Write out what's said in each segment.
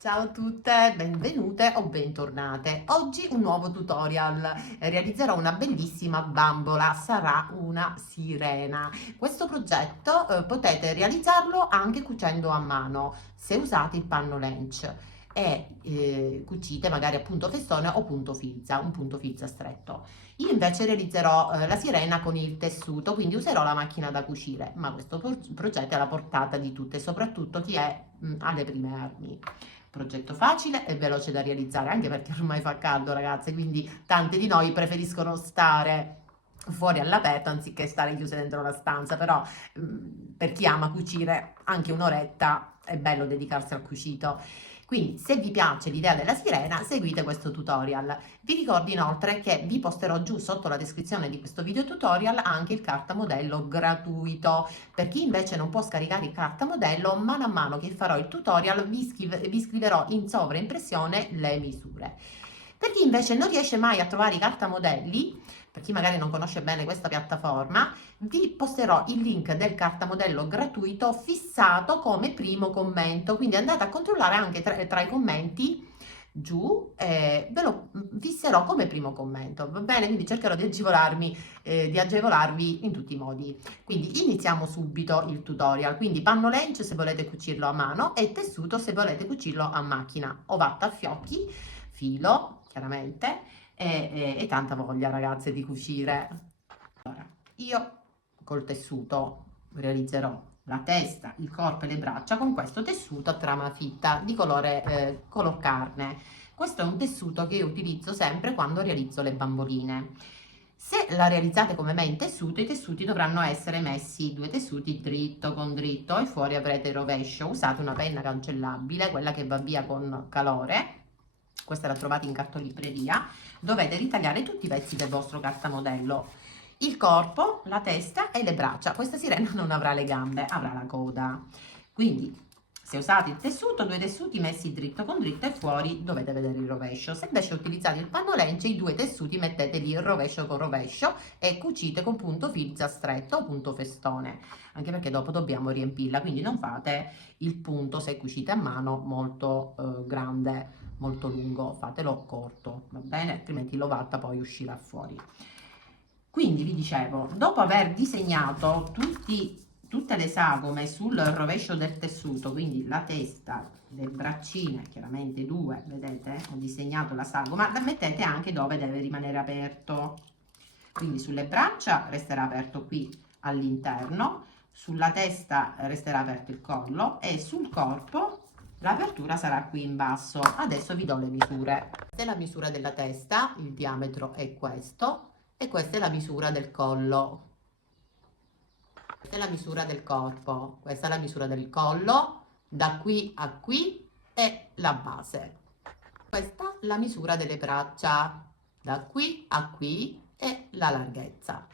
Ciao a tutte, benvenute o bentornate. Oggi un nuovo tutorial. Realizzerò una bellissima bambola, sarà una sirena. Questo progetto potete realizzarlo anche cucendo a mano se usate il panno Lench e cucite magari a punto festone o punto filza, un punto filza stretto. Io invece realizzerò la sirena con il tessuto, quindi userò la macchina da cucire, ma questo progetto è alla portata di tutte, soprattutto chi è alle prime armi. Progetto facile e veloce da realizzare, anche perché ormai fa caldo, ragazze, quindi tante di noi preferiscono stare fuori all'aperto anziché stare chiuse dentro la stanza, però per chi ama cucire anche un'oretta è bello dedicarsi al cucito. Quindi se vi piace l'idea della sirena, seguite questo tutorial. Vi ricordo inoltre che vi posterò giù sotto la descrizione di questo video tutorial anche il cartamodello gratuito. Per chi invece non può scaricare il cartamodello, mano a mano che farò il tutorial vi scriverò in sovraimpressione le misure. Per chi invece non riesce mai a trovare i cartamodelli, per chi magari non conosce bene questa piattaforma, vi posterò il link del cartamodello gratuito fissato come primo commento, quindi andate a controllare anche tra i commenti giù, ve lo fisserò come primo commento, va bene? Quindi cercherò di agevolarvi in tutti i modi. Quindi iniziamo subito il tutorial. Quindi panno Lench se volete cucirlo a mano e tessuto se volete cucirlo a macchina. Ovatta a fiocchi, filo chiaramente e tanta voglia, ragazze, di cucire. Allora, io col tessuto realizzerò la testa, il corpo e le braccia con questo tessuto a trama fitta di color carne. Questo è un tessuto che io utilizzo sempre quando realizzo le bamboline. Se la realizzate come me in tessuto, i tessuti dovranno essere messi due tessuti dritto con dritto e fuori avrete il rovescio. Usate una penna cancellabile, quella che va via con calore. Questa la trovate in cartolibreria. Dovete ritagliare tutti i pezzi del vostro cartamodello, il corpo, la testa e le braccia. Questa sirena non avrà le gambe, avrà la coda. Quindi se usate il tessuto, due tessuti messi dritto con dritto e fuori dovete vedere il rovescio. Se invece utilizzate il panno Lench, i due tessuti metteteli il rovescio con rovescio e cucite con punto filza stretto o punto festone, anche perché dopo dobbiamo riempirla, quindi non fate il punto, se cucite a mano, molto grande, molto lungo, fatelo corto, va bene? Altrimenti l'ovatta poi uscirà fuori. Quindi vi dicevo, dopo aver disegnato tutte le sagome sul rovescio del tessuto, quindi la testa, le braccine, chiaramente due, vedete? Ho disegnato la sagoma, la mettete anche dove deve rimanere aperto. Quindi sulle braccia resterà aperto qui all'interno, sulla testa resterà aperto il collo e sul corpo l'apertura sarà qui in basso. Adesso vi do le misure. Questa è la misura della testa, il diametro è questo e questa è la misura del collo. Questa è la misura del corpo, questa è la misura del collo, da qui a qui è la base. Questa è la misura delle braccia, da qui a qui è la larghezza.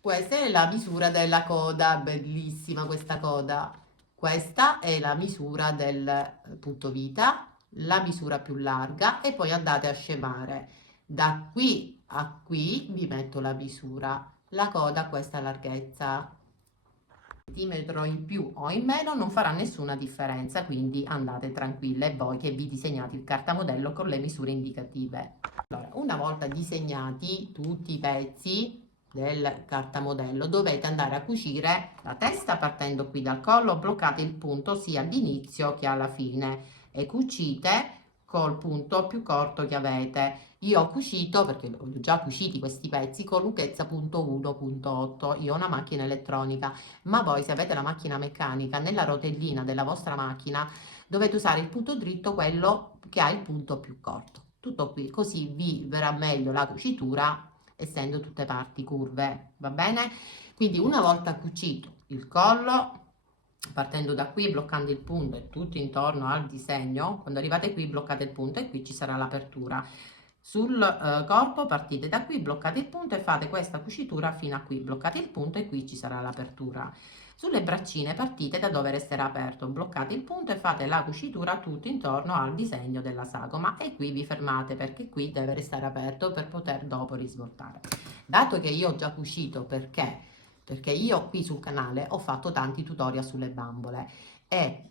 Questa è la misura della coda, bellissima questa coda. Questa è la misura del punto vita, la misura più larga e poi andate a scemare. Da qui a qui vi metto la misura, la coda a questa larghezza. Centimetro in più o in meno non farà nessuna differenza, quindi andate tranquille voi che vi disegnate il cartamodello con le misure indicative. Allora, una volta disegnati tutti i pezzi del cartamodello dovete andare a cucire la testa partendo qui dal collo, bloccate il punto sia all'inizio che alla fine e cucite col punto più corto che avete. Io ho cucito, perché ho già cuciti questi pezzi, con lunghezza punto 1.8. Io ho una macchina elettronica, ma voi se avete la macchina meccanica, nella rotellina della vostra macchina dovete usare il punto dritto, quello che ha il punto più corto. Tutto qui, così vi verrà meglio la cucitura essendo tutte parti curve, va bene? Quindi una volta cucito il collo, partendo da qui bloccando il punto e tutto intorno al disegno, quando arrivate qui bloccate il punto e qui ci sarà l'apertura. Sul corpo partite da qui, bloccate il punto e fate questa cucitura fino a qui, bloccate il punto e qui ci sarà l'apertura. Sulle braccine partite da dove resterà aperto, bloccate il punto e fate la cucitura tutto intorno al disegno della sagoma e qui vi fermate perché qui deve restare aperto per poter dopo risvoltare. Dato che io ho già cucito, perché io qui sul canale ho fatto tanti tutorial sulle bambole e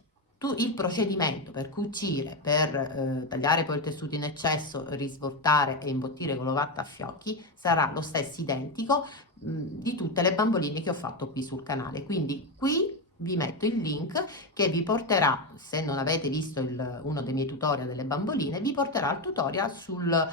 Il procedimento per cucire, per tagliare poi il tessuto in eccesso, risvoltare e imbottire con l'ovatta a fiocchi sarà lo stesso identico di tutte le bamboline che ho fatto qui sul canale. Quindi qui vi metto il link che vi porterà, se non avete visto uno dei miei tutorial delle bamboline, vi porterà al tutorial sul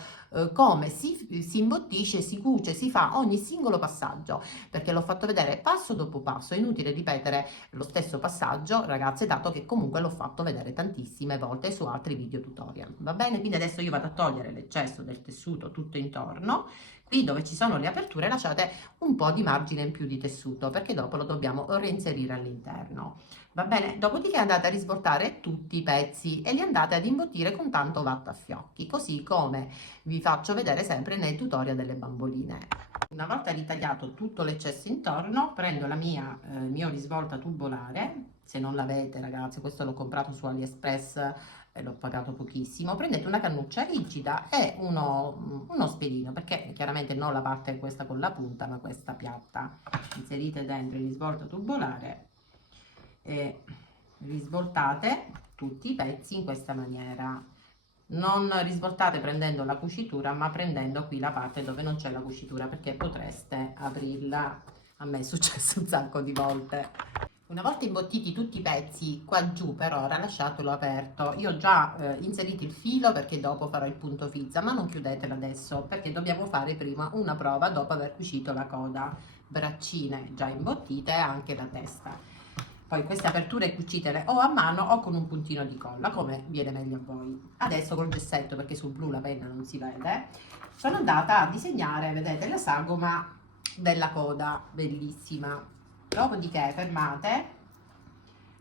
come si imbottisce, si cuce, si fa ogni singolo passaggio, perché l'ho fatto vedere passo dopo passo. È inutile ripetere lo stesso passaggio, ragazze, dato che comunque l'ho fatto vedere tantissime volte su altri video tutorial. Va bene? Quindi adesso io vado a togliere l'eccesso del tessuto tutto intorno. Qui dove ci sono le aperture lasciate un po' di margine in più di tessuto, perché dopo lo dobbiamo reinserire all'interno. Va bene? Dopodiché andate a risvoltare tutti i pezzi e li andate ad imbottire con tanto ovatta a fiocchi, così come vi faccio vedere sempre nei tutorial delle bamboline. Una volta ritagliato tutto l'eccesso intorno, prendo il mio risvolta tubolare. Se non l'avete, ragazzi, questo l'ho comprato su AliExpress e l'ho pagato pochissimo. Prendete una cannuccia rigida e uno spiedino, perché chiaramente non la parte questa con la punta, ma questa piatta. Inserite dentro il risvolta tubolare e risvoltate tutti i pezzi in questa maniera. Non risvoltate prendendo la cucitura, ma prendendo qui la parte dove non c'è la cucitura, perché potreste aprirla. A me è successo un sacco di volte. Una volta imbottiti tutti i pezzi, qua giù per ora lasciatelo aperto. Io ho già inserito il filo perché dopo farò il punto fizza, ma non chiudetelo adesso perché dobbiamo fare prima una prova dopo aver cucito la coda. Braccine già imbottite e anche la testa. Poi queste aperture cucitele o a mano o con un puntino di colla, come viene meglio a voi. Adesso col gessetto, perché sul blu la penna non si vede, sono andata a disegnare, vedete, la sagoma della coda, bellissima. Dopodiché fermate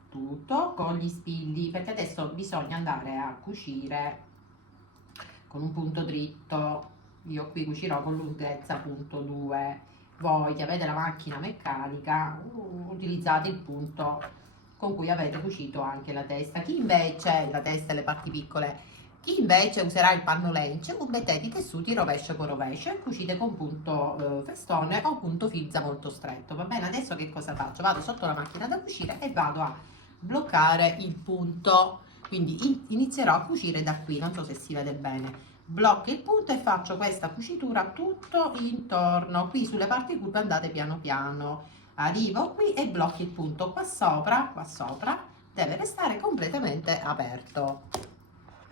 tutto con gli spilli, perché adesso bisogna andare a cucire con un punto dritto. Io qui cucirò con lunghezza punto 2. Voi che avete la macchina meccanica utilizzate il punto con cui avete cucito anche la testa. Chi invece, la testa e le parti piccole, chi invece userà il panno lence, mettete i tessuti rovescio con rovescio e cucite con punto festone o punto filza molto stretto. Va bene? Adesso che cosa faccio? Vado sotto la macchina da cucire e vado a bloccare il punto, quindi inizierò a cucire da qui, non so se si vede bene. Blocco il punto e faccio questa cucitura tutto intorno. Qui sulle parti curve andate piano piano. Arrivo qui e blocco il punto qua sopra deve restare completamente aperto.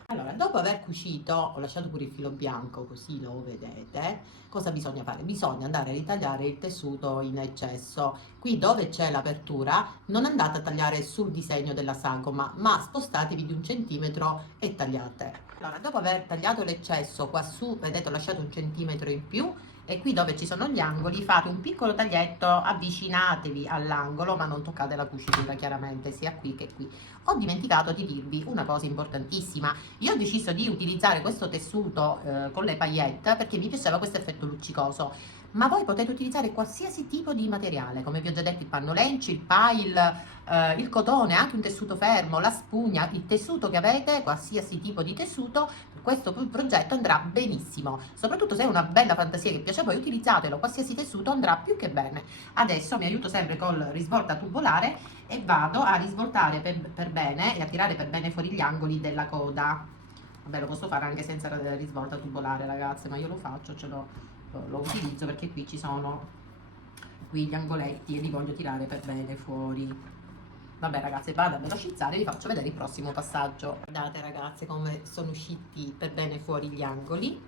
Allora, dopo aver cucito, ho lasciato pure il filo bianco così lo vedete. Cosa bisogna fare? Bisogna andare a ritagliare il tessuto in eccesso. Qui dove c'è l'apertura non andate a tagliare sul disegno della sagoma, ma spostatevi di 1 centimetro e tagliate. Allora, dopo aver tagliato l'eccesso qua su, vedete, ho lasciato 1 centimetro in più, e qui dove ci sono gli angoli fate un piccolo taglietto, avvicinatevi all'angolo, ma non toccate la cucitura chiaramente, sia qui che qui. Ho dimenticato di dirvi una cosa importantissima. Io ho deciso di utilizzare questo tessuto con le paillette perché mi piaceva questo effetto luccicoso, ma voi potete utilizzare qualsiasi tipo di materiale, come vi ho già detto, il panno lenci, il pile, il cotone, anche un tessuto fermo, la spugna, il tessuto che avete, qualsiasi tipo di tessuto, questo progetto andrà benissimo. Soprattutto se è una bella fantasia che piace a voi, utilizzatelo, qualsiasi tessuto andrà più che bene. Adesso mi aiuto sempre col risvolta tubolare e vado a risvoltare per bene e a tirare per bene fuori gli angoli della coda. Vabbè, lo posso fare anche senza la risvolta tubolare, ragazze, ma io lo faccio, lo utilizzo perché qui ci sono qui gli angoletti e li voglio tirare per bene fuori. Vabbè, ragazze, vado a velocizzare e vi faccio vedere il prossimo passaggio. Guardate, ragazze, come sono usciti per bene fuori gli angoli.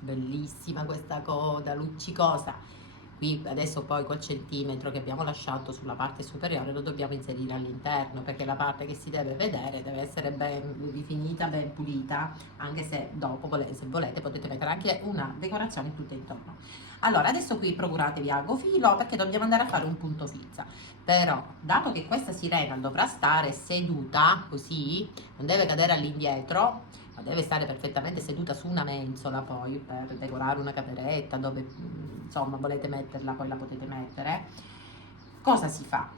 Bellissima questa coda luccicosa. Qui adesso poi quel centimetro che abbiamo lasciato sulla parte superiore lo dobbiamo inserire all'interno, perché la parte che si deve vedere deve essere ben rifinita, ben pulita, anche se dopo se volete potete mettere anche una decorazione tutta intorno. Allora adesso qui procuratevi ago filo perché dobbiamo andare a fare un punto fissa, però dato che questa sirena dovrà stare seduta così, non deve cadere all'indietro, ma deve stare perfettamente seduta su una mensola poi per decorare una cameretta dove insomma volete metterla, poi la potete mettere. Cosa si fa?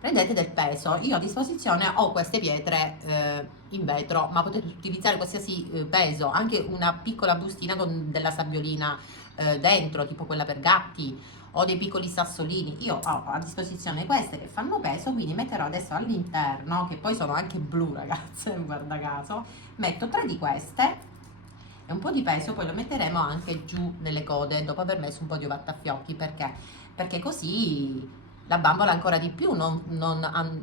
Prendete del peso, io a disposizione ho queste pietre in vetro, ma potete utilizzare qualsiasi peso, anche una piccola bustina con della sabbiolina dentro, tipo quella per gatti, o dei piccoli sassolini. Io ho a disposizione queste che fanno peso, quindi metterò adesso all'interno, che poi sono anche blu ragazze, guarda caso, metto 3 di queste e un po' di peso poi lo metteremo anche giù nelle code dopo aver messo un po' di ovattafiocchi, perché così la bambola ancora di più non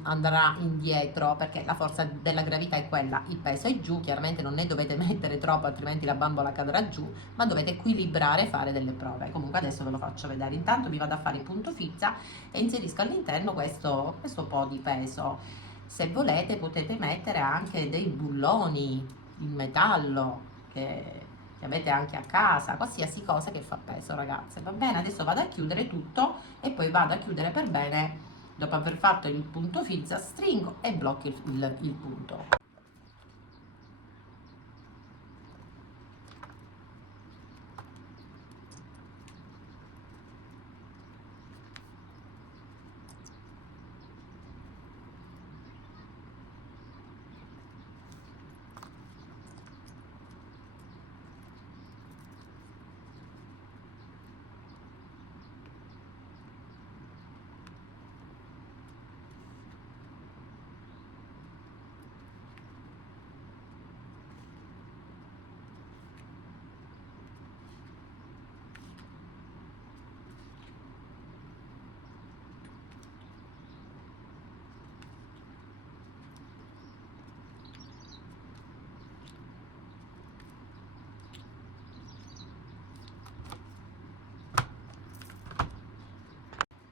andrà indietro, perché la forza della gravità è quella, il peso è giù, chiaramente non ne dovete mettere troppo altrimenti la bambola cadrà giù, ma dovete equilibrare e fare delle prove. Comunque adesso ve lo faccio vedere, intanto vi vado a fare il punto fissa e inserisco all'interno questo po' di peso. Se volete potete mettere anche dei bulloni in metallo che avete anche a casa, qualsiasi cosa che fa peso ragazze, va bene? Adesso vado a chiudere tutto e poi vado a chiudere per bene. Dopo aver fatto il punto fissa stringo e blocco il punto.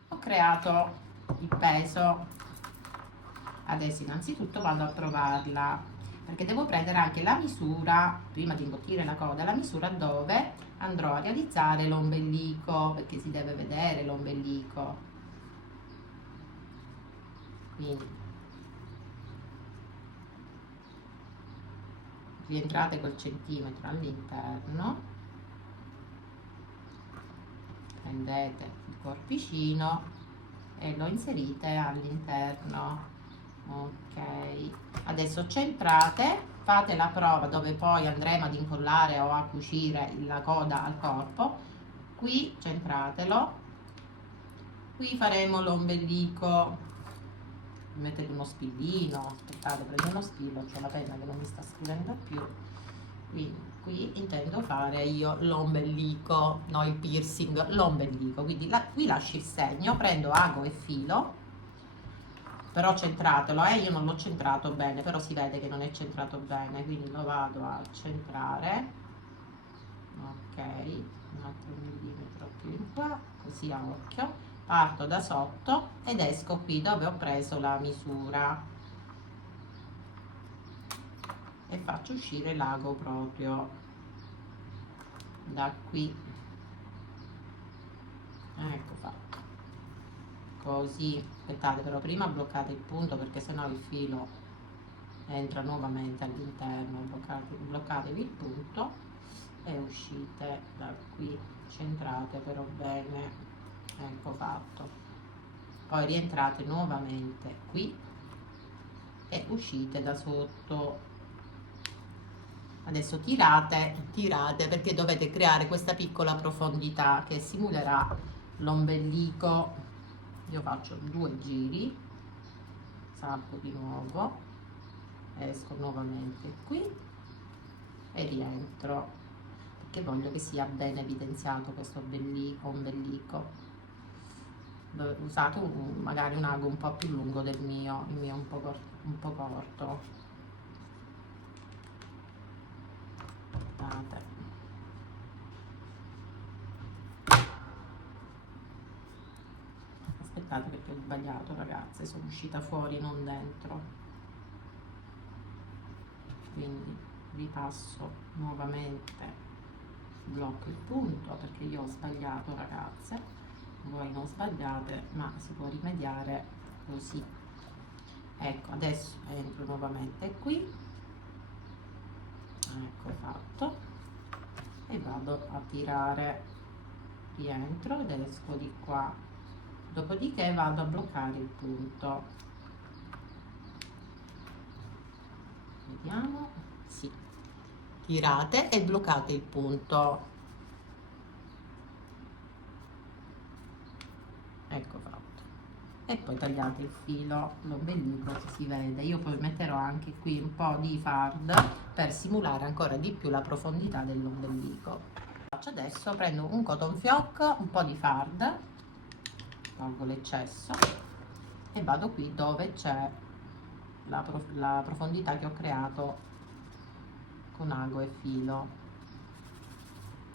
Ho creato il peso, adesso innanzitutto vado a provarla perché devo prendere anche la misura prima di imbottire la coda, la misura dove andrò a realizzare l'ombelico, perché si deve vedere l'ombelico, quindi rientrate col centimetro all'interno, prendete il corpicino e lo inserite all'interno. Ok, adesso centrate, fate la prova dove poi andremo ad incollare o a cucire la coda al corpo. Qui centratelo, qui faremo l'ombelico, mettete uno spillino, aspettate, prendo uno spillo, c'ho la penna che non mi sta scrivendo più, quindi qui intendo fare io l'ombelico, no il piercing, l'ombelico, quindi qui lascio il segno, prendo ago e filo, però centratelo, io non l'ho centrato bene, però si vede che non è centrato bene, quindi lo vado a centrare, ok, un altro millimetro più in qua, così a occhio, parto da sotto ed esco qui dove ho preso la misura e faccio uscire l'ago proprio da qui, ecco fatto, così. Aspettate, però prima bloccate il punto perché sennò il filo entra nuovamente all'interno, bloccatevi il punto e uscite da qui, centrate però bene, ecco fatto, poi rientrate nuovamente qui e uscite da sotto. Adesso tirate perché dovete creare questa piccola profondità che simulerà l'ombelico. Io faccio 2 giri, salgo di nuovo, esco nuovamente qui e rientro perché voglio che sia ben evidenziato questo ombelico. Usate magari un ago un po' più lungo del mio, il mio è un po' corto. Guardate. Aspettate perché ho sbagliato ragazze, sono uscita fuori non dentro, quindi ripasso nuovamente, blocco il punto perché io ho sbagliato ragazze, voi non sbagliate ma si può rimediare così. Ecco, adesso entro nuovamente qui, ecco fatto, e vado a tirare, rientro ed esco di qua, dopodiché vado a bloccare il punto, vediamo, sì, tirate e bloccate il punto, e poi tagliate il filo, l'ombelico si vede. Io poi metterò anche qui un po' di fard per simulare ancora di più la profondità dell'ombelico. Adesso prendo un cotton fioc, un po' di fard, tolgo l'eccesso e vado qui dove c'è la profondità che ho creato con ago e filo.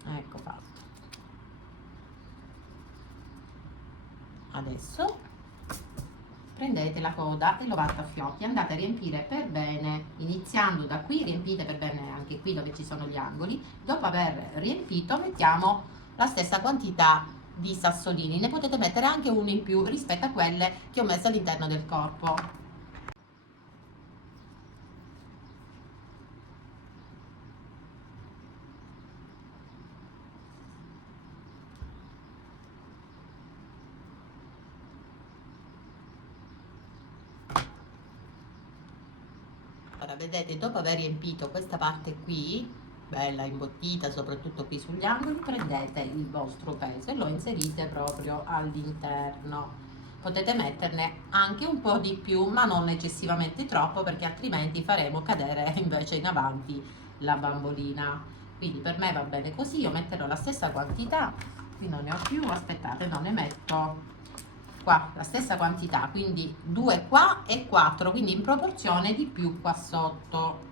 Ecco fatto. Adesso prendete la coda dell'90 fiocchi, andate a riempire per bene, iniziando da qui, riempite per bene anche qui dove ci sono gli angoli. Dopo aver riempito mettiamo la stessa quantità di sassolini, ne potete mettere anche uno in più rispetto a quelle che ho messo all'interno del corpo. Allora, vedete, dopo aver riempito questa parte qui, bella imbottita, soprattutto qui sugli angoli, prendete il vostro peso e lo inserite proprio all'interno. Potete metterne anche un po' di più, ma non eccessivamente troppo, perché altrimenti faremo cadere invece in avanti la bambolina. Quindi per me va bene così, io metterò la stessa quantità, qui non ne ho più, aspettate, non ne metto qua la stessa quantità, quindi 2 qua e 4, quindi in proporzione di più qua sotto,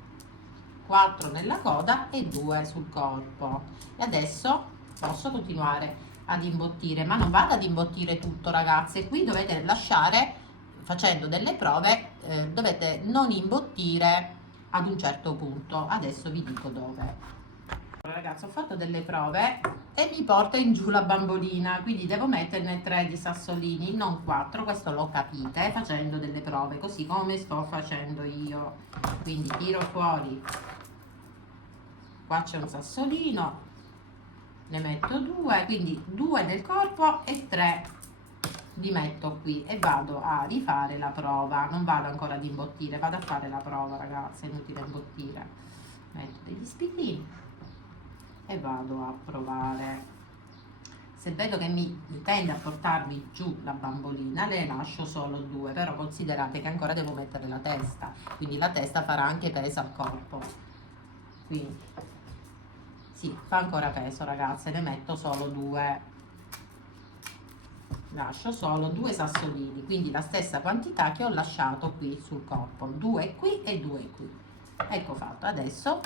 4 nella coda e 2 sul corpo. E adesso posso continuare ad imbottire, ma non vado ad imbottire tutto, ragazze. Qui dovete lasciare, facendo delle prove, dovete non imbottire ad un certo punto. Adesso vi dico dove. Ragazzi, ho fatto delle prove e mi porta in giù la bambolina, quindi devo metterne 3 di sassolini, non 4. Questo lo capite facendo delle prove, così come sto facendo io. Quindi tiro fuori, qua c'è un sassolino, ne metto 2, quindi 2 nel corpo e 3 li metto qui e vado a rifare la prova. Non vado ancora ad imbottire, vado a fare la prova, ragazzi, è inutile imbottire. Metto degli spillini e vado a provare. Se vedo che mi tende a portarmi giù la bambolina, ne lascio solo 2, però considerate che ancora devo mettere la testa, quindi la testa farà anche peso al corpo, quindi sì, fa ancora peso, ragazze, ne metto solo 2, lascio solo 2 sassolini, quindi la stessa quantità che ho lasciato qui sul corpo, 2 qui e 2 qui. Ecco fatto. Adesso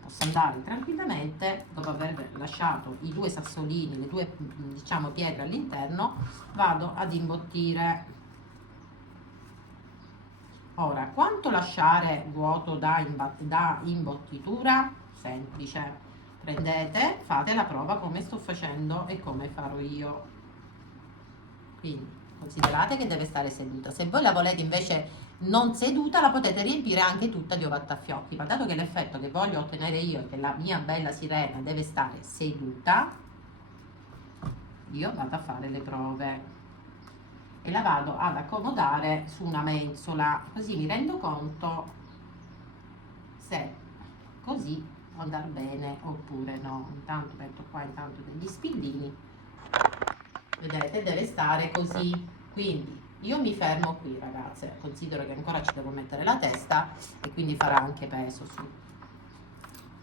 posso andare tranquillamente, dopo aver lasciato i 2 sassolini, le 2 diciamo pietre all'interno, vado ad imbottire. Ora, quanto lasciare vuoto da imbottitura? Semplice, prendete, fate la prova come sto facendo e come farò io. Quindi considerate che deve stare seduta. Se voi la volete invece non seduta, la potete riempire anche tutta di ovattafiocchi, ma dato che l'effetto che voglio ottenere io è che la mia bella sirena deve stare seduta, io vado a fare le prove e la vado ad accomodare su una mensola, così mi rendo conto se così può andare bene oppure no. Intanto metto qua intanto degli spillini, vedete, deve stare così, quindi io mi fermo qui, ragazze, considero che ancora ci devo mettere la testa e quindi farà anche peso su.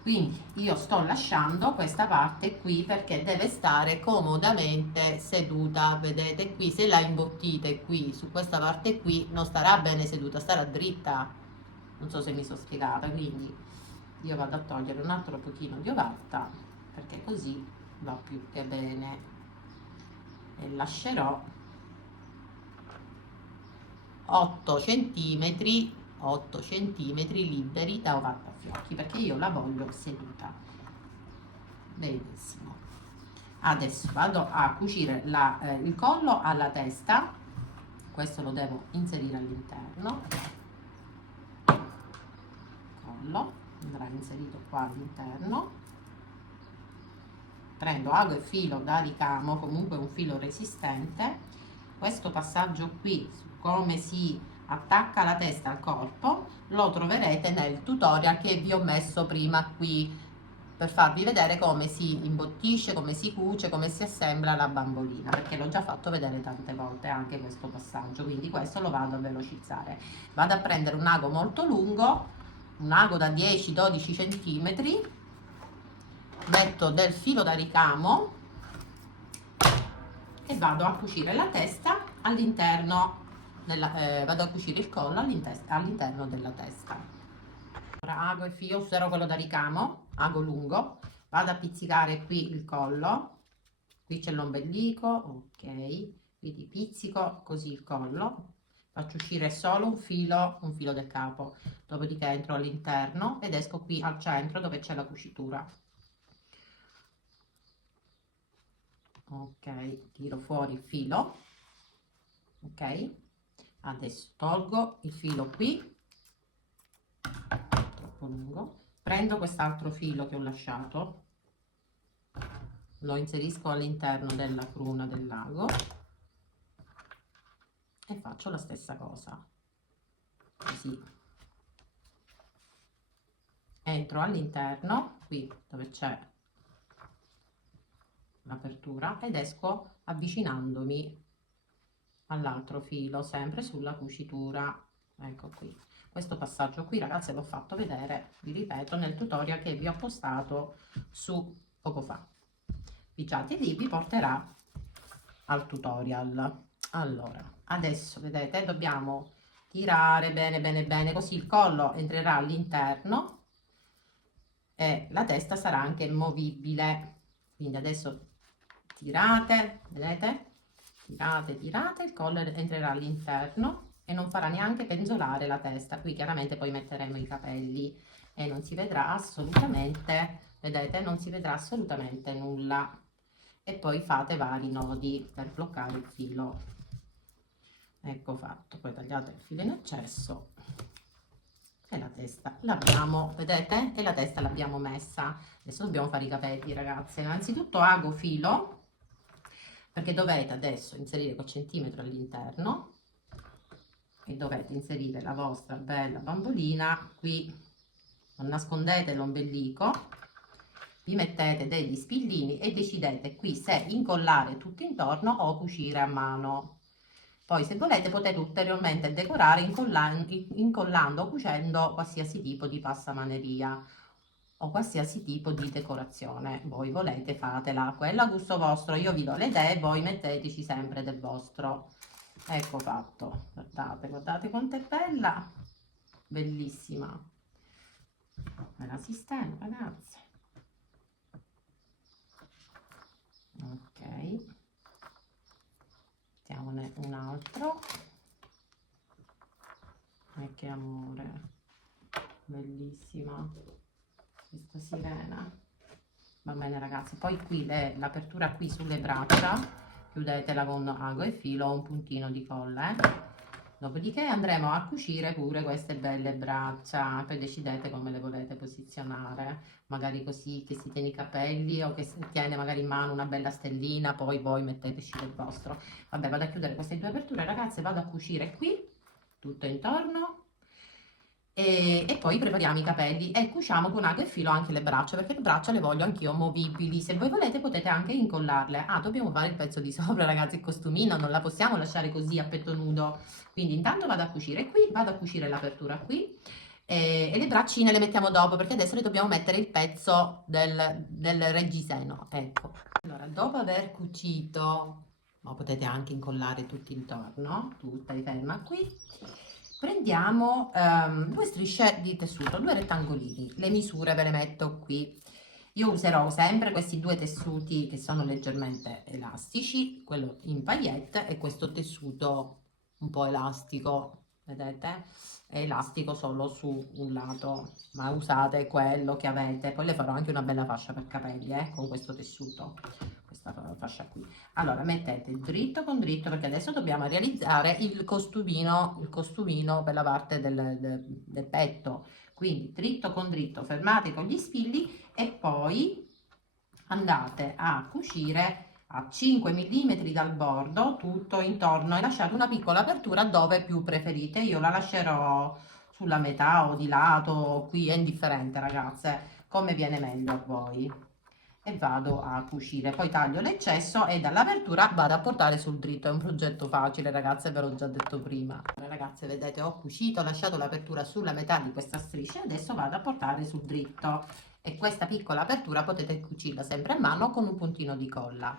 Quindi io sto lasciando questa parte qui perché deve stare comodamente seduta, vedete qui, se la imbottite qui su questa parte qui non starà bene seduta, starà dritta, non so se mi sono spiegata, quindi io vado a togliere un altro pochino di ovatta perché così va più che bene e lascerò 8 centimetri liberi da ovattafiocchi perché io la voglio seduta. Benissimo. Adesso vado a cucire il collo alla testa, questo lo devo inserire all'interno, collo andrà inserito qua all'interno, prendo ago e filo da ricamo, comunque un filo resistente. Questo passaggio qui, come si attacca la testa al corpo, lo troverete nel tutorial che vi ho messo prima qui, per farvi vedere come si imbottisce, come si cuce, come si assembla la bambolina, perché l'ho già fatto vedere tante volte anche questo passaggio, quindi questo lo vado a velocizzare. Vado a prendere un ago molto lungo, un ago da 10-12 centimetri, metto del filo da ricamo e vado a cucire la testa all'interno vado a cucire il collo all'interno della testa. Ora ago e filo, userò quello da ricamo, ago lungo, vado a pizzicare qui il collo, qui c'è l'ombelico, ok, quindi pizzico così il collo, faccio uscire solo un filo del capo, dopodiché entro all'interno ed esco qui al centro dove c'è la cucitura. Ok, tiro fuori il filo, ok, adesso tolgo il filo qui, troppo lungo, prendo quest'altro filo che ho lasciato, lo inserisco all'interno della cruna del lago e faccio la stessa cosa, così entro all'interno qui dove c'è l'apertura ed esco avvicinandomi all'altro filo sempre sulla cucitura. Ecco qui, questo passaggio qui ragazze l'ho fatto vedere, vi ripeto, nel tutorial che vi ho postato su poco fa. Pigiate lì, vi porterà al tutorial. Allora adesso vedete, dobbiamo tirare bene bene bene, così il collo entrerà all'interno e la testa sarà anche movibile. Quindi adesso tirate, vedete, tirate tirate, il collo entrerà all'interno e non farà neanche penzolare la testa. Qui chiaramente poi metteremo i capelli e non si vedrà assolutamente, vedete, non si vedrà assolutamente nulla. E poi fate vari nodi per bloccare il filo. Ecco fatto, poi tagliate il filo in eccesso e la testa l'abbiamo, vedete, e la testa l'abbiamo messa. Adesso dobbiamo fare i capelli ragazze. Innanzitutto ago filo, perché dovete adesso inserire col centimetro all'interno e dovete inserire la vostra bella bambolina qui, non nascondete l'ombelico, vi mettete degli spillini e decidete qui se incollare tutto intorno o cucire a mano. Poi se volete potete ulteriormente decorare incollando o cucendo qualsiasi tipo di passamaneria o qualsiasi tipo di decorazione voi volete, fatela, quella a gusto vostro. Io vi do le idee, voi metteteci sempre del vostro. Ecco fatto, guardate, guardate quanto è bella, bellissima. Me la sistemo ragazzi. Ok, mettiamone un altro. E che amore, bellissima questa sirena. Va bene ragazzi, poi qui l'apertura qui sulle braccia chiudetela con ago e filo o un puntino di colla, dopodiché andremo a cucire pure queste belle braccia. Poi decidete come le volete posizionare, magari così che si tiene i capelli o che si tiene magari in mano una bella stellina, poi voi metteteci del vostro. Vabbè, vado a chiudere queste due aperture ragazze, vado a cucire qui tutto intorno e poi prepariamo i capelli e cuciamo con ago e filo anche le braccia, perché le braccia le voglio anch'io movibili. Se voi volete potete anche incollarle. Ah, dobbiamo fare il pezzo di sopra ragazzi, il costumino non la possiamo lasciare così a petto nudo, quindi intanto vado a cucire qui, vado a cucire l'apertura qui e le braccine le mettiamo dopo, perché adesso le dobbiamo mettere il pezzo del reggiseno. Ecco, allora dopo aver cucito, ma potete anche incollare tutto intorno, tu stai ferma qui, prendiamo due strisce di tessuto, due rettangolini, le misure ve le metto qui. Io userò sempre questi due tessuti che sono leggermente elastici, quello in paillette e questo tessuto un po' elastico, vedete? È elastico solo su un lato, ma usate quello che avete. Poi le farò anche una bella fascia per capelli, con questo tessuto, questa fascia qui. Allora mettete dritto con dritto, perché adesso dobbiamo realizzare il costumino per la parte del petto. Quindi dritto con dritto, fermate con gli spilli e poi andate a cucire a 5 mm dal bordo tutto intorno e lasciate una piccola apertura dove più preferite. Io la lascerò sulla metà o di lato, qui è indifferente ragazze, come viene meglio a voi. E vado a cucire, poi taglio l'eccesso e dall'apertura vado a portare sul dritto. È un progetto facile, ragazze, ve l'ho già detto prima. Ragazze, vedete, ho cucito, ho lasciato l'apertura sulla metà di questa striscia, adesso vado a portare sul dritto, e questa piccola apertura potete cucirla sempre a mano con un puntino di colla.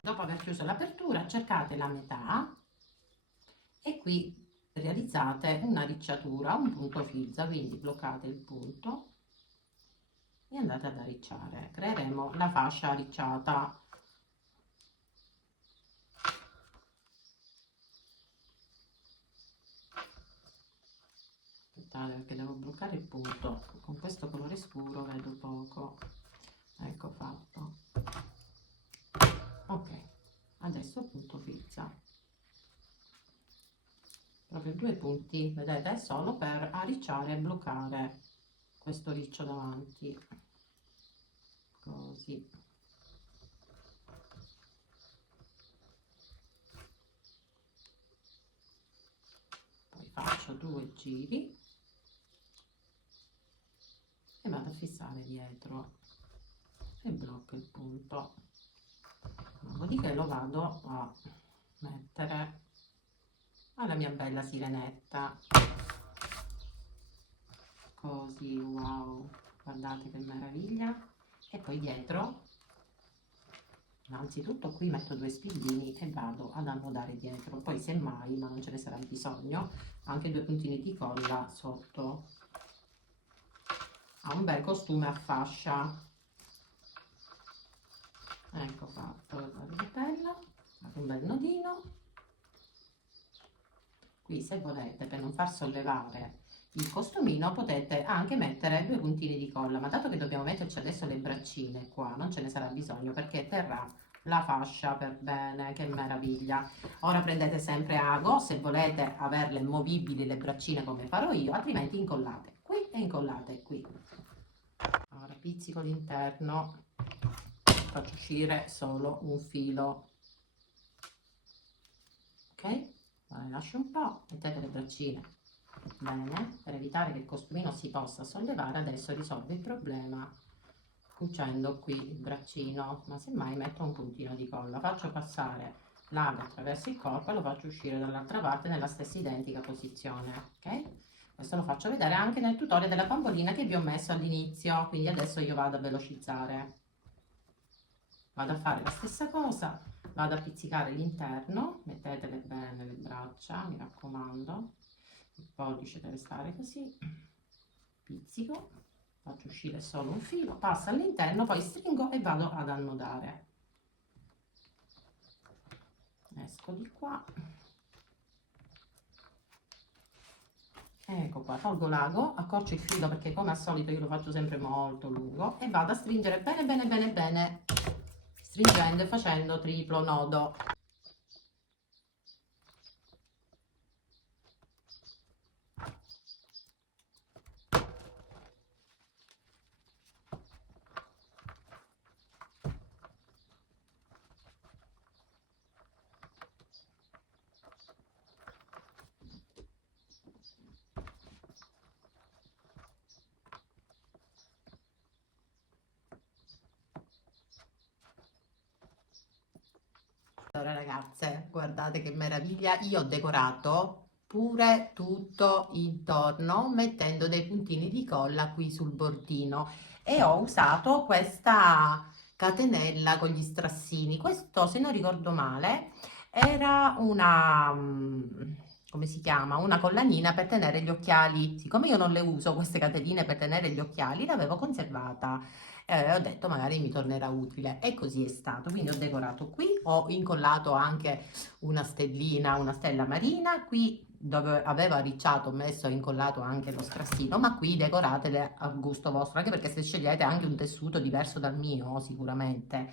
Dopo aver chiuso l'apertura, cercate la metà e qui realizzate una ricciatura, un punto filza, quindi bloccate il punto e andate ad arricciare. Creeremo la fascia arricciata. Aspettate, perché devo bloccare il punto. Con questo colore scuro vedo poco. Ecco fatto. Ok, adesso punto filza. Proprio 2 punti, vedete, solo per arricciare e bloccare questo riccio davanti, così. Poi faccio 2 giri e vado a fissare dietro e blocco il punto. Dopodiché lo vado a mettere alla mia bella sirenetta, così, wow, guardate che meraviglia. E poi dietro, innanzitutto qui metto 2 spillini e vado ad annodare dietro, poi semmai, ma non ce ne sarà bisogno, anche 2 puntini di colla sotto. Ha un bel costume a fascia. Ecco fatto, guardate che bella, fate un bel nodino. Qui, se volete, per non far sollevare il costumino, potete anche mettere 2 puntini di colla, ma dato che dobbiamo metterci adesso le braccine qua, non ce ne sarà bisogno, perché terrà la fascia per bene. Che meraviglia. Ora prendete sempre ago, se volete averle movibili le braccine come farò io, altrimenti incollate qui e incollate qui. Ora pizzico l'interno, faccio uscire solo un filo, ok? Ora lascio un po', mettete le braccine bene, per evitare che il costumino si possa sollevare. Adesso risolvo il problema cucendo qui il braccino, ma semmai metto un puntino di colla, faccio passare l'ago attraverso il corpo e lo faccio uscire dall'altra parte nella stessa identica posizione, ok? Questo lo faccio vedere anche nel tutorial della bambolina che vi ho messo all'inizio, quindi adesso io vado a velocizzare. Vado a fare la stessa cosa, vado a pizzicare l'interno, mettetele bene le braccia, mi raccomando, il pollice deve stare così, pizzico, faccio uscire solo un filo, passo all'interno, poi stringo e vado ad annodare. Esco di qua, ecco qua, tolgo l'ago, accorcio il filo perché come al solito io lo faccio sempre molto lungo e vado a stringere bene bene bene bene, stringendo e facendo triplo nodo. Allora ragazze, guardate che meraviglia, io ho decorato pure tutto intorno mettendo dei puntini di colla qui sul bordino e ho usato questa catenella con gli strassini. Questo, se non ricordo male, era una, come si chiama? Una collanina per tenere gli occhiali. Siccome io non le uso queste catenine per tenere gli occhiali, l'avevo conservata e ho detto magari mi tornerà utile, e così è stato. Quindi ho decorato qui, ho incollato anche una stellina, una stella marina qui dove avevo arricciato, ho messo e incollato anche lo strassino, ma qui decoratele a gusto vostro, anche perché se scegliete anche un tessuto diverso dal mio sicuramente,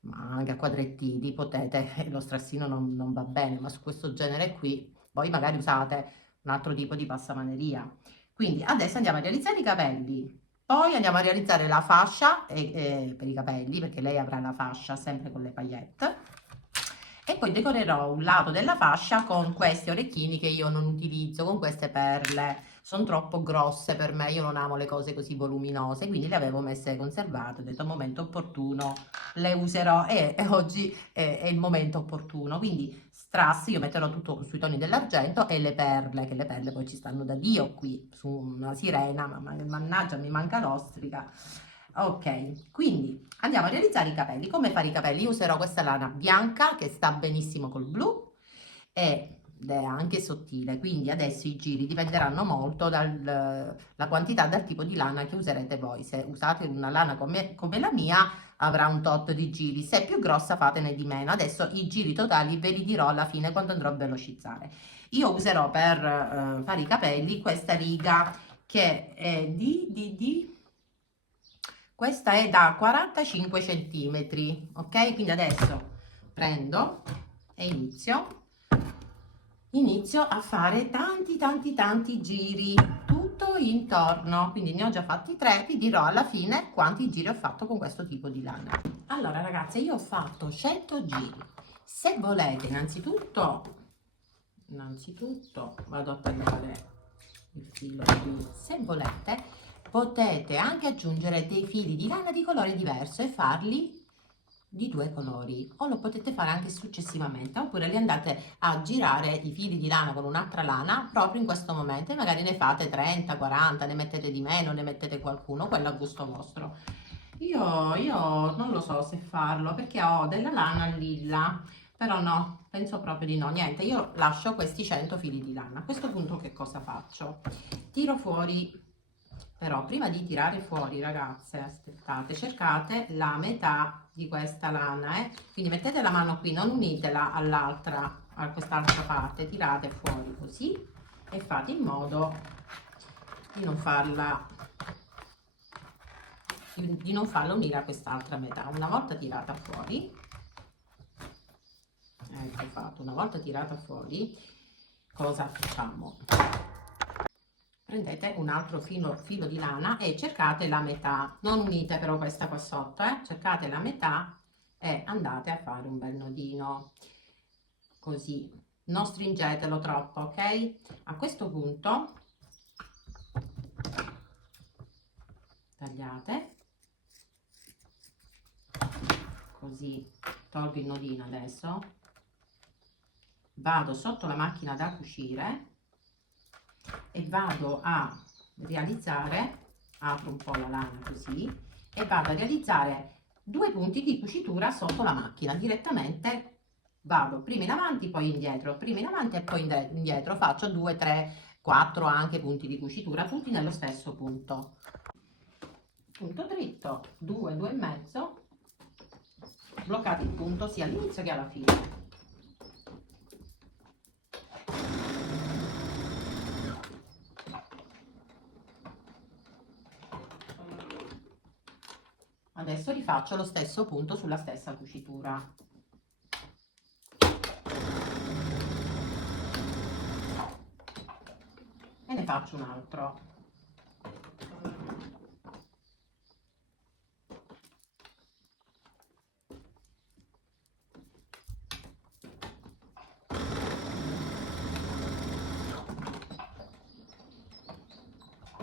ma anche a quadrettini potete, lo strassino non va bene, ma su questo genere qui poi magari usate un altro tipo di passamaneria. Quindi adesso andiamo a realizzare i capelli. Poi andiamo a realizzare la fascia per i capelli, perché lei avrà la fascia sempre con le paillette. E poi decorerò un lato della fascia con questi orecchini che io non utilizzo, con queste perle. Sono troppo grosse per me, io non amo le cose così voluminose, quindi le avevo messe conservate. Ho detto al momento opportuno le userò e oggi è il momento opportuno. Quindi strass, io metterò tutto sui toni dell'argento e le perle, che le perle poi ci stanno da Dio qui su una sirena, mannaggia, mi manca l'ostrica. Ok, quindi andiamo a realizzare i capelli. Come fare i capelli? Io userò questa lana bianca che sta benissimo col blu ed è anche sottile, quindi adesso i giri dipenderanno molto dalla quantità, dal tipo di lana che userete voi. Se usate una lana come la mia avrà un tot di giri, se è più grossa fatene di meno. Adesso i giri totali ve li dirò alla fine quando andrò a velocizzare. Io userò per fare i capelli questa riga che è questa è da 45 centimetri, ok? Quindi adesso prendo e inizio a fare tanti giri tutto intorno, quindi ne ho già fatti 3, vi dirò alla fine quanti giri ho fatto con questo tipo di lana. Allora ragazze, io ho fatto 100 giri. Se volete innanzitutto vado a tagliare il filo qui. Se volete potete anche aggiungere dei fili di lana di colore diverso e farli di 2 colori, o lo potete fare anche successivamente, oppure li andate a girare i fili di lana con un'altra lana proprio in questo momento e magari ne fate 30, 40, ne mettete di meno, ne mettete qualcuno, quello a gusto vostro. Io non lo so se farlo perché ho della lana lilla, però no, penso proprio di no. Niente, io lascio questi 100 fili di lana. A questo punto che cosa faccio? Tiro fuori, però prima di tirare fuori ragazze, aspettate, cercate la metà di questa lana, quindi mettete la mano qui, non unitela all'altra, a quest'altra parte, tirate fuori così e fate in modo di non farla unire a quest'altra metà. Una volta tirata fuori, ecco fatto, una volta tirata fuori, cosa facciamo? Prendete un altro filo di lana e cercate la metà, non unite però questa qua sotto, cercate la metà e andate a fare un bel nodino, così, non stringetelo troppo, ok? A questo punto tagliate, così tolgo il nodino adesso, vado sotto la macchina da cucire e vado a realizzare, apro un po' la lana così, e vado a realizzare 2 punti di cucitura sotto la macchina, direttamente vado prima in avanti poi indietro, prima in avanti e poi indietro, faccio 2, 3, 4 anche punti di cucitura, tutti nello stesso punto. Punto dritto, 2, 2 e mezzo, bloccate il punto sia all'inizio che alla fine. Adesso rifaccio lo stesso punto sulla stessa cucitura. E ne faccio un altro.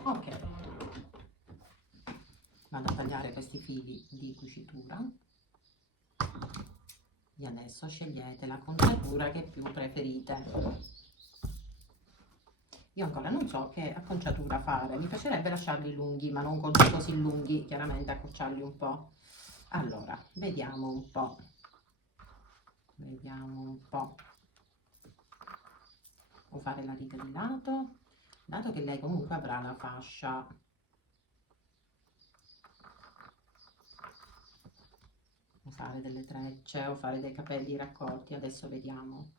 Ok, vado a tagliare questi fili di cucitura e adesso scegliete l'acconciatura che più preferite. Io ancora non so che acconciatura fare, mi piacerebbe lasciarli lunghi ma non così lunghi, chiaramente accorciarli un po'. Allora, vediamo un po', o fare la riga di lato, dato che lei comunque avrà la fascia. O fare delle trecce o fare dei capelli raccolti, adesso vediamo.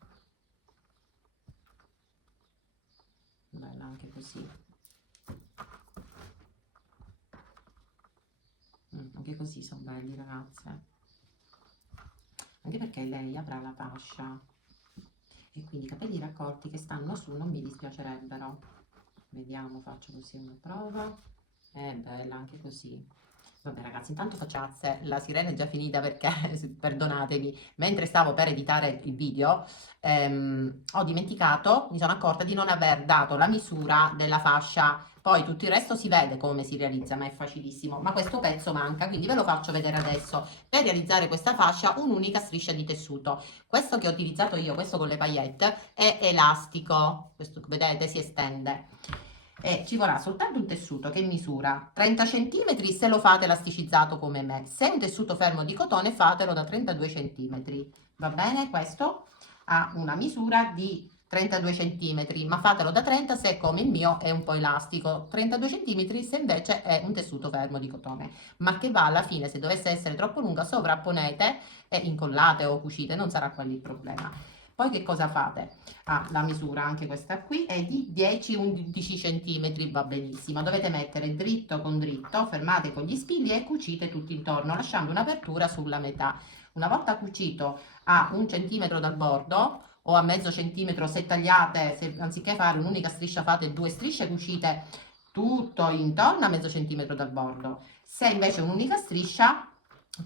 Bella anche così. Anche così sono belli ragazze, anche perché lei avrà la fascia e quindi i capelli raccolti che stanno su non mi dispiacerebbero. Vediamo, faccio così una prova, È bella anche così. Vabbè ragazzi, intanto facciate, la sirena è già finita perché, perdonatemi, mentre stavo per editare il video, ho dimenticato, mi sono accorta di non aver dato la misura della fascia. Poi tutto il resto si vede come si realizza, ma è facilissimo. Ma questo pezzo manca, quindi ve lo faccio vedere adesso. Per realizzare questa fascia, un'unica striscia di tessuto. Questo che ho utilizzato io, questo con le paillette, è elastico. Questo, vedete, si estende. E ci vorrà soltanto un tessuto che misura 30 cm se lo fate elasticizzato come me. Se è un tessuto fermo di cotone, fatelo da 32 cm. Va bene? Questo ha una misura di 32 cm, ma fatelo da 30 se come il mio è un po' elastico, 32 cm se invece è un tessuto fermo di cotone, ma che va alla fine, se dovesse essere troppo lunga, sovrapponete e incollate o cucite, non sarà quello il problema. Poi che cosa fate? La misura, anche questa qui, è di 10-11 cm, va benissimo. Dovete mettere dritto con dritto, fermate con gli spilli e cucite tutto intorno, lasciando un'apertura sulla metà. Una volta cucito a 1 cm dal bordo, o a mezzo centimetro se tagliate, se anziché fare un'unica striscia fate due strisce, cucite tutto intorno a mezzo centimetro dal bordo. Se invece un'unica striscia,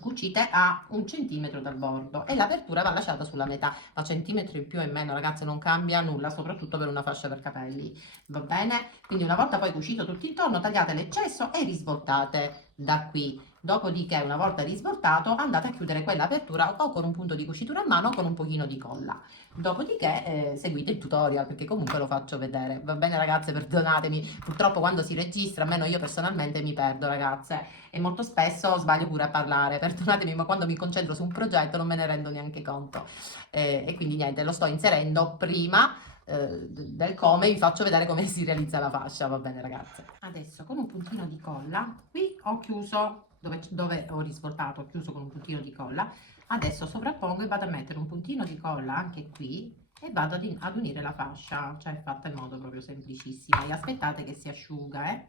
cucite a 1 cm dal bordo e l'apertura va lasciata sulla metà. A centimetri in più e in meno, ragazze, non cambia nulla, soprattutto per una fascia per capelli. Va bene? Quindi una volta poi cucito tutto intorno, tagliate l'eccesso e risvoltate da qui. Dopodiché, una volta risvoltato, andate a chiudere quell'apertura o con un punto di cucitura a mano o con un pochino di colla. Dopodiché seguite il tutorial perché comunque lo faccio vedere. Va bene ragazze, perdonatemi, purtroppo quando si registra, almeno io personalmente mi perdo ragazze e molto spesso sbaglio pure a parlare, perdonatemi, ma quando mi concentro su un progetto non me ne rendo neanche conto. E quindi niente, lo sto inserendo prima del come, vi faccio vedere come si realizza la fascia, va bene ragazze. Adesso con un puntino di colla, qui ho chiuso, dove ho risvoltato, ho chiuso con un puntino di colla. Adesso sovrappongo e vado a mettere un puntino di colla anche qui e vado ad unire la fascia, cioè è fatta in modo proprio semplicissimo. E aspettate che si asciuga,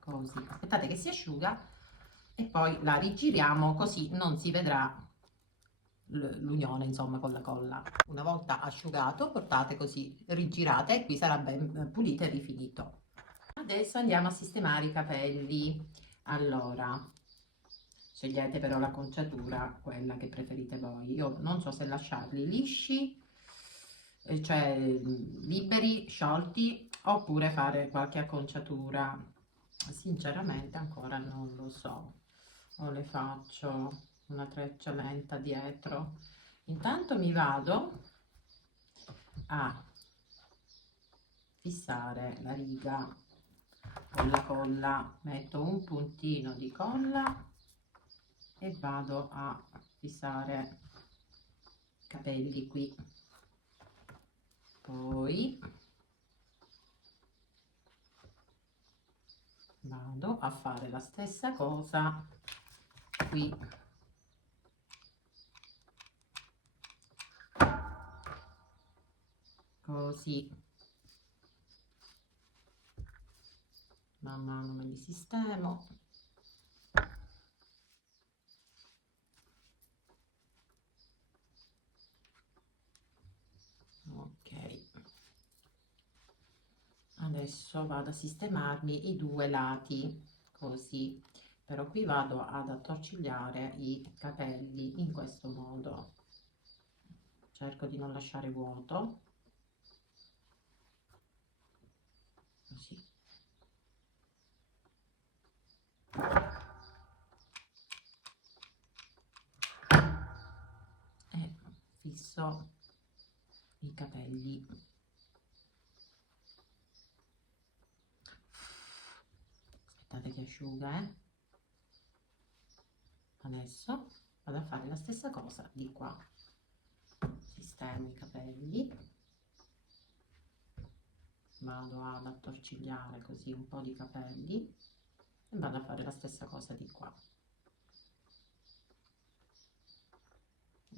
così, aspettate che si asciuga e poi la rigiriamo così non si vedrà l'unione insomma con la colla. Una volta asciugato portate così, rigirate e qui sarà ben pulito e rifinito. Adesso andiamo a sistemare i capelli. Allora, scegliete però la conciatura, quella che preferite voi. Io non so se lasciarli lisci, cioè liberi, sciolti, oppure fare qualche acconciatura. Sinceramente ancora non lo so. O le faccio una treccia lenta dietro. Intanto mi vado a fissare la riga con la colla, metto un puntino di colla e vado a fissare i capelli qui, poi vado a fare la stessa cosa qui, così man mano me li sistemo. Ok, adesso vado a sistemarmi i due lati così, però qui vado ad attorcigliare i capelli in questo modo, cerco di non lasciare vuoto, così. E fisso i capelli. Aspettate che asciuga, Adesso vado a fare la stessa cosa di qua. Sistemo i capelli, vado ad attorcigliare così un po' di capelli e vado a fare la stessa cosa di qua.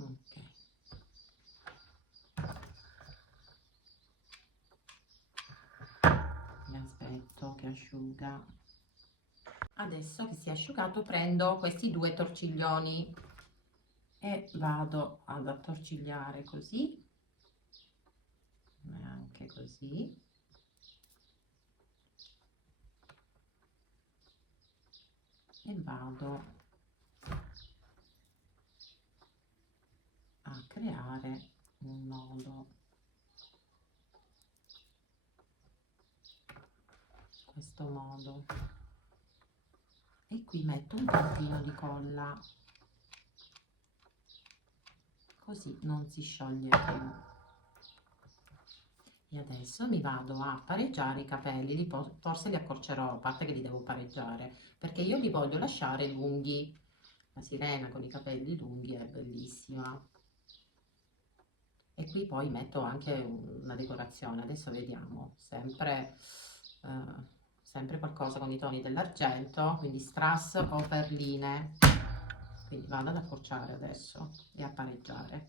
Ok. E aspetto che asciuga. Adesso che si è asciugato prendo questi due torciglioni e vado ad attorcigliare così e anche così, e vado a creare un nodo, in questo modo, e qui metto un pochino di colla, così non si scioglie più. E adesso mi vado a pareggiare i capelli, forse li accorcerò, a parte che li devo pareggiare, perché io li voglio lasciare lunghi. La sirena con i capelli lunghi è bellissima. E qui poi metto anche una decorazione, adesso vediamo, sempre qualcosa con i toni dell'argento, quindi strass o perline. Quindi vado ad accorciare adesso e a pareggiare.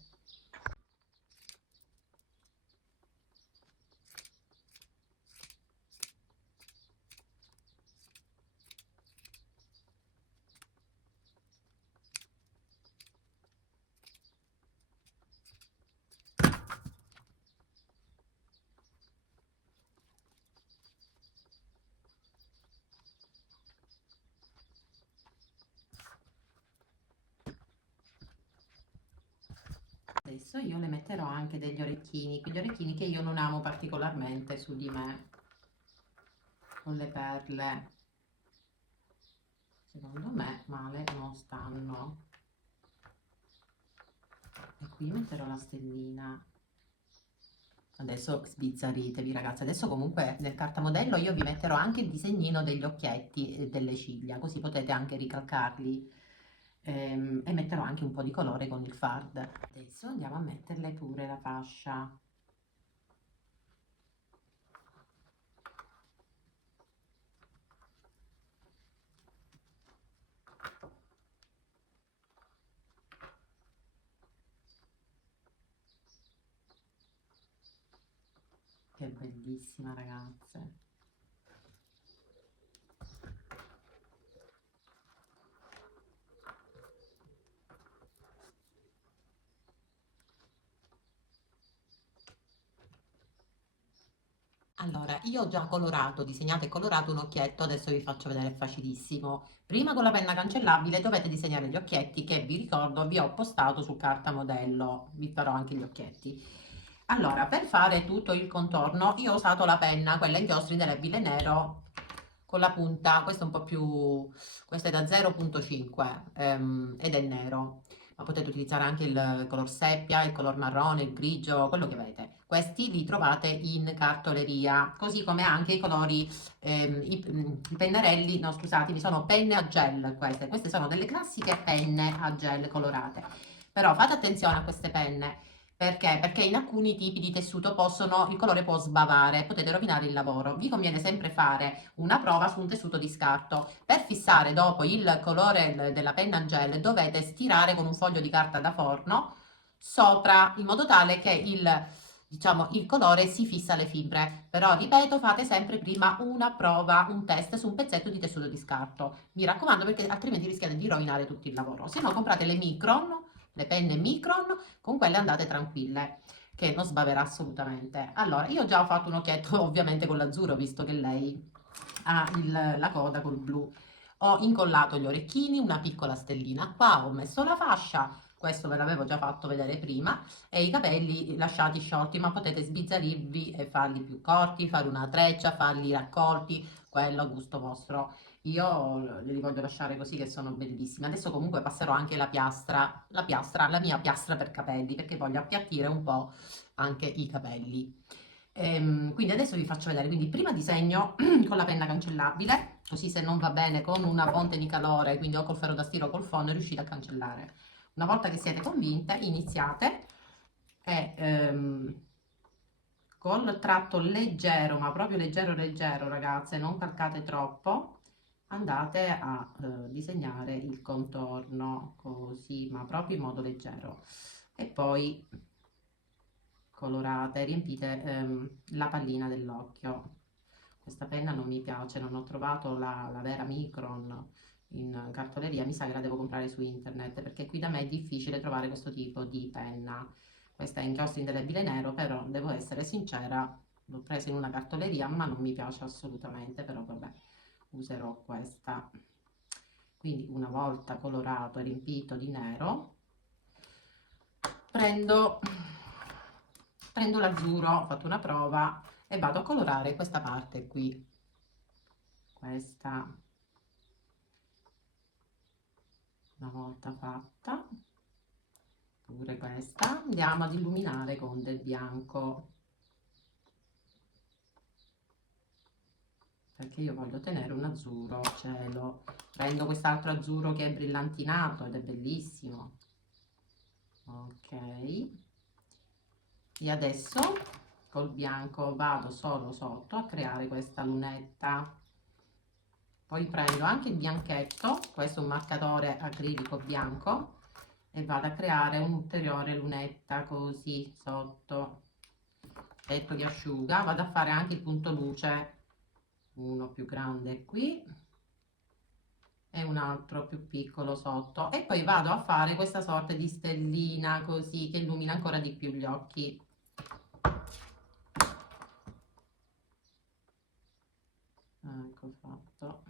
Adesso io le metterò anche degli orecchini, quegli orecchini che io non amo particolarmente su di me, con le perle. Secondo me male non stanno. E qui metterò la stellina. Adesso sbizzarritevi ragazzi, adesso comunque nel cartamodello io vi metterò anche il disegnino degli occhietti e delle ciglia, così potete anche ricalcarli, e metterò anche un po' di colore con il fard. Adesso andiamo a metterle pure la fascia. Che bellissima ragazze. Allora, io ho già colorato, disegnato e colorato un occhietto, adesso vi faccio vedere, è facilissimo. Prima con la penna cancellabile dovete disegnare gli occhietti che vi ricordo vi ho postato su carta modello, vi farò anche gli occhietti. Allora, per fare tutto il contorno io ho usato la penna, quella inchiostro indelebile nero, con la punta, questo è un po' più, questo è da 0,5 ed è nero, ma potete utilizzare anche il color seppia, il color marrone, il grigio, quello che avete. Questi li trovate in cartoleria, così come anche i colori, i pennarelli, no scusatemi, sono penne a gel queste sono delle classiche penne a gel colorate. Però fate attenzione a queste penne, perché? Perché in alcuni tipi di tessuto il colore può sbavare, potete rovinare il lavoro. Vi conviene sempre fare una prova su un tessuto di scarto. Per fissare dopo il colore della penna gel dovete stirare con un foglio di carta da forno sopra, in modo tale che diciamo, il colore si fissa alle fibre. Però, ripeto, fate sempre prima una prova, un test su un pezzetto di tessuto di scarto. Mi raccomando, perché altrimenti rischiate di rovinare tutto il lavoro. Se no, comprate le Micron, le penne Micron, con quelle andate tranquille, che non sbaverà assolutamente. Allora, io già ho fatto un occhietto ovviamente con l'azzurro, visto che lei ha la coda col blu. Ho incollato gli orecchini, una piccola stellina qua, ho messo la fascia, questo ve l'avevo già fatto vedere prima, e i capelli lasciati sciolti, ma potete sbizzarrirvi e farli più corti, fare una treccia, farli raccolti, quello a gusto vostro. Io li voglio lasciare così, che sono bellissimi. Adesso comunque passerò anche la mia piastra per capelli, perché voglio appiattire un po' anche i capelli. Quindi adesso vi faccio vedere, quindi prima disegno con la penna cancellabile, così se non va bene con una fonte di calore, quindi o col ferro da stiro o col fondo, riuscite a cancellare. Una volta che siete convinte, iniziate e col tratto leggero, ma proprio leggero leggero ragazze, non calcate troppo, andate a disegnare il contorno così, ma proprio in modo leggero, e poi colorate, riempite la pallina dell'occhio. Questa penna non mi piace, non ho trovato la vera Micron in cartoleria, mi sa che la devo comprare su internet, perché qui da me è difficile trovare questo tipo di penna. Questa è inchiostro indelebile nero, però devo essere sincera, l'ho presa in una cartoleria, ma non mi piace assolutamente, però vabbè, userò questa. Quindi una volta colorato e riempito di nero, prendo l'azzurro, ho fatto una prova e vado a colorare questa parte qui, questa. Una volta fatta pure questa, andiamo ad illuminare con del bianco, perché io voglio tenere un azzurro cielo. Prendo quest'altro azzurro che è brillantinato ed è bellissimo. Ok, e adesso col bianco vado solo sotto a creare questa lunetta. Poi prendo anche il bianchetto, questo è un marcatore acrilico bianco, e vado a creare un'ulteriore lunetta così sotto. Letto di asciuga, vado a fare anche il punto luce, uno più grande qui e un altro più piccolo sotto, e poi vado a fare questa sorta di stellina così che illumina ancora di più gli occhi. Ecco fatto.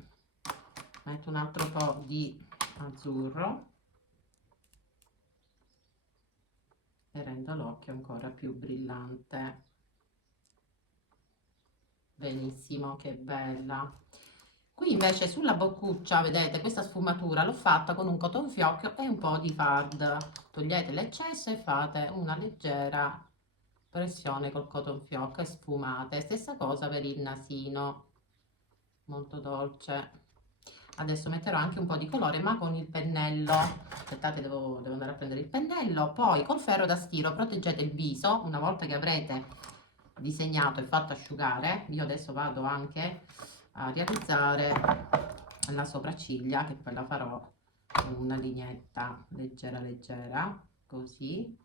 Metto un altro po' di azzurro e rendo l'occhio ancora più brillante. Benissimo, che bella. Qui invece sulla boccuccia, vedete, questa sfumatura l'ho fatta con un cotton fioc e un po' di pad. Togliete l'eccesso e fate una leggera pressione col cotton fioc e sfumate. Stessa cosa per il nasino, molto dolce. Adesso metterò anche un po' di colore, ma con il pennello. Aspettate, devo andare a prendere il pennello. Poi col ferro da stiro proteggete il viso. Una volta che avrete disegnato e fatto asciugare, io adesso vado anche a realizzare la sopracciglia, che poi la farò con una lineetta leggera leggera, così.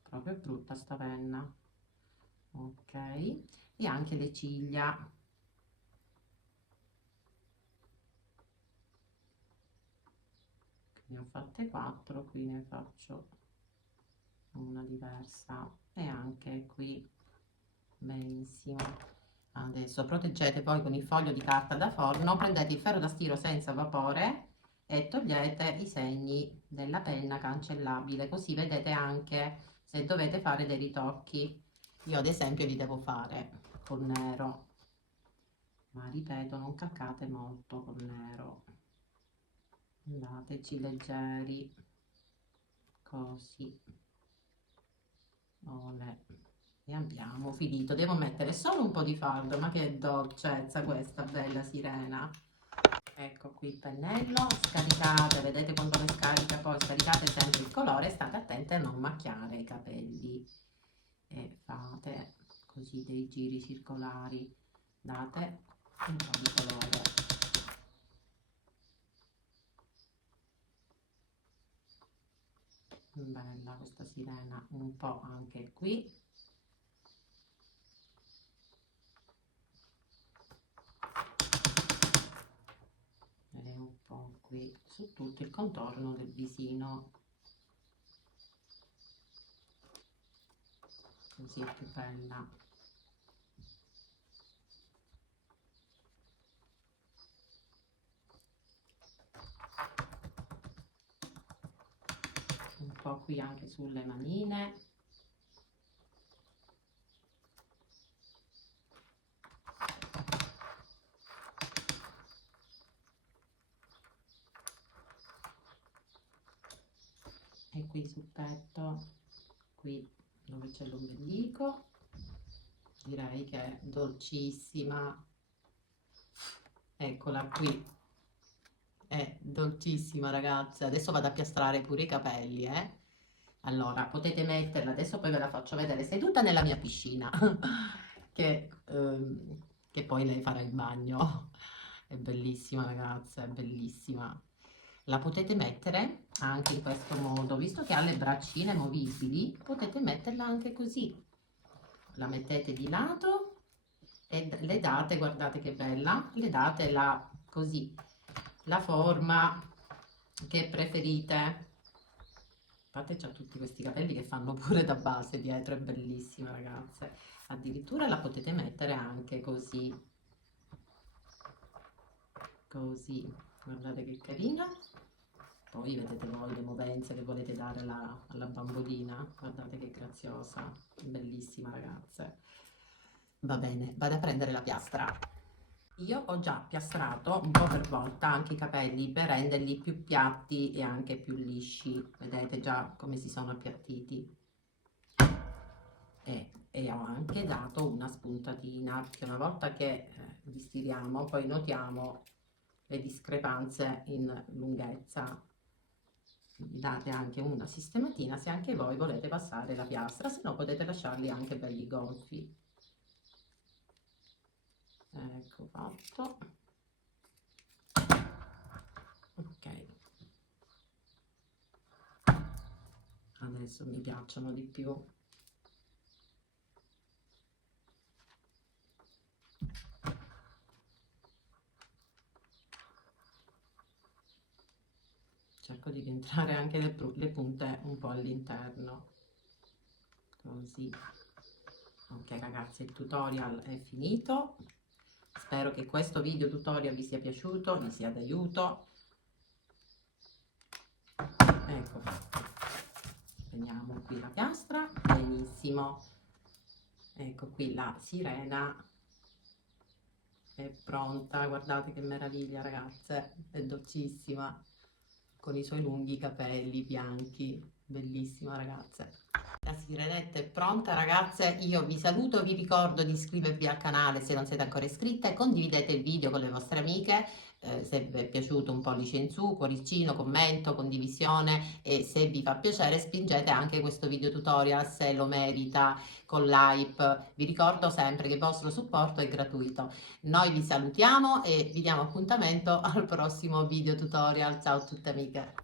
Proprio brutta sta penna. Ok, e anche le ciglia. Ne ho fatte 4, qui ne faccio una diversa e anche qui. Benissimo. Adesso proteggete poi con il foglio di carta da forno, prendete il ferro da stiro senza vapore e togliete i segni della penna cancellabile, così vedete anche se dovete fare dei ritocchi. Io ad esempio li devo fare col nero, ma ripeto, non calcate molto col nero, andateci leggeri, così. Olè. E abbiamo finito. Devo mettere solo un po' di fardo, ma che dolcezza questa bella sirena. Ecco qui il pennello, scaricate, vedete quando le scarica, poi scaricate sempre il colore, state attente a non macchiare i capelli e fate così dei giri circolari, date un po' di colore. Bella questa sirena, un po' anche qui. E un po' qui su tutto il contorno del visino, così è più bella. Un po' qui anche sulle manine. E qui sul petto, qui dove c'è l'ombelico, direi che è dolcissima. Eccola qui, è dolcissima ragazze. Adesso vado a piastrare pure i capelli, eh. Allora, potete metterla, adesso poi ve la faccio vedere seduta nella mia piscina, che poi lei farà il bagno. È bellissima ragazze, è bellissima. La potete mettere anche in questo modo, visto che ha le braccine movibili, potete metterla anche così. La mettete di lato e le date, guardate che bella, le date così, la forma che preferite. Infatti c'ha tutti questi capelli che fanno pure da base dietro, è bellissima ragazze. Addirittura la potete mettere anche così, così. guardate che carina. Poi vedete voi le movenze che volete dare alla bambolina, guardate che graziosa, bellissima ragazze. Va bene, vado a prendere la piastra. Io ho già piastrato un po' per volta anche i capelli per renderli più piatti e anche più lisci, vedete già come si sono appiattiti. E ho anche dato una spuntatina, perché una volta che li stiriamo poi notiamo le discrepanze in lunghezza. Quindi date anche una sistematina se anche voi volete passare la piastra, se no potete lasciarli anche belli gonfi. Ecco fatto. Ok, adesso mi piacciono di più. Cerco di rientrare anche le punte un po' all'interno, così. Ok ragazzi, il tutorial è finito. Spero che questo video tutorial vi sia piaciuto, vi sia d'aiuto. Ecco fatto. Vediamo qui la piastra, benissimo. Ecco qui la sirena è pronta, guardate che meraviglia ragazze, è dolcissima, con i suoi lunghi capelli bianchi, bellissima ragazze. La sirenetta è pronta ragazze, io vi saluto, vi ricordo di iscrivervi al canale se non siete ancora iscritte, condividete il video con le vostre amiche, se vi è piaciuto un pollice in su, cuoricino, commento, condivisione, e se vi fa piacere spingete anche questo video tutorial se lo merita con l'hype. Vi ricordo sempre che il vostro supporto è gratuito. Noi vi salutiamo e vi diamo appuntamento al prossimo video tutorial. Ciao a tutte amiche.